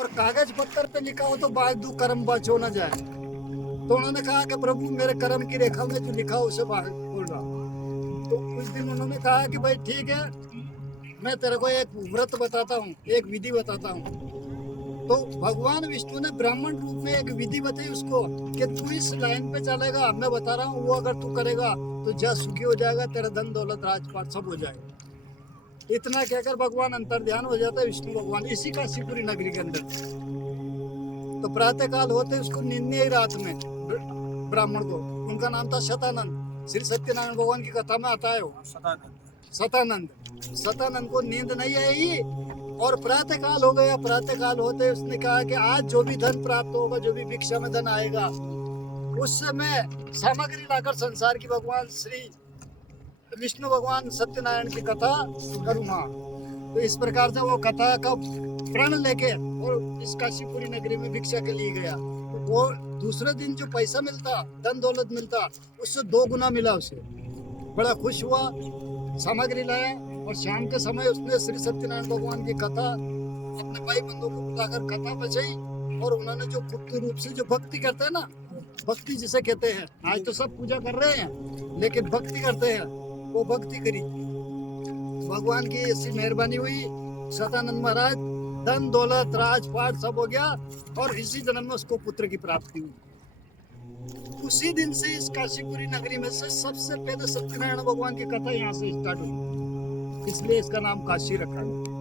और कागज पत्थर पे लिखा हो तो बाजू कर्म बचो न जाए। तो उन्होंने कहा कि प्रभु मेरे कर्म की रेखा में जो लिखा हो उसे बाहर बोल रहा। तो उस दिन उन्होंने कहा कि भाई ठीक है, मैं तेरे को एक व्रत बताता हूँ, एक विधि बताता हूँ। तो भगवान विष्णु ने ब्राह्मण रूप में एक विधि बताई उसको कि तू इस लाइन पे चलेगा, मैं बता रहा हूँ, वो अगर तू करेगा तो जा सुखी हो जाएगा, तेरा धन दौलत राजपाट सब हो जाएगा। इतना कहकर भगवान अंतर ध्यान हो जाता है विष्णु भगवान इसी काशीपुरी नगरी के अंदर। तो प्रातः काल होते उसको नींद नहीं आई रात में, ब्राह्मण को। उनका नाम था शतानंद। श्री सत्यनारायण भगवान की कथा में आता है वो शतानंद। शतानंद को नींद नहीं आई और प्रातः काल हो गया। प्रातः काल होते उसने कहा कि आज जो भी धन प्राप्त होगा, जो भी भिक्षा में धन आएगा, उससे मैं सामग्री लाकर संसार की भगवान श्री विष्णु भगवान सत्यनारायण की कथा करूंगा। तो इस प्रकार से वो कथा का प्रण लेके और इस काशीपुरी नगरी में भिक्षा के लिए गया। तो वो दूसरे दिन जो पैसा मिलता, धन दौलत मिलता, उससे 2 गुना मिला उसे। बड़ा खुश हुआ, सामग्री लाया और शाम के समय उसने श्री सत्यनारायण भगवान की कथा अपने भाई बंधुओं को बुलाकर कथा बचाई। और उन्होंने जो गुप्त रूप से जो भक्ति करते हैं ना, भक्ति जिसे कहते हैं, आज तो सब पूजा कर रहे हैं लेकिन भक्ति करते हैं, वो भक्ति करी। भगवान की ऐसी मेहरबानी हुई, सतानंद महाराज धन दौलत राजपाट सब हो गया और इसी जन्म में उसको पुत्र की प्राप्ति हुई। उसी दिन से इस काशीपुरी नगरी में से सबसे पहले सत्यनारायण भगवान की कथा यहाँ से स्टार्ट हुई, इसलिए इसका नाम काशी रखा गया।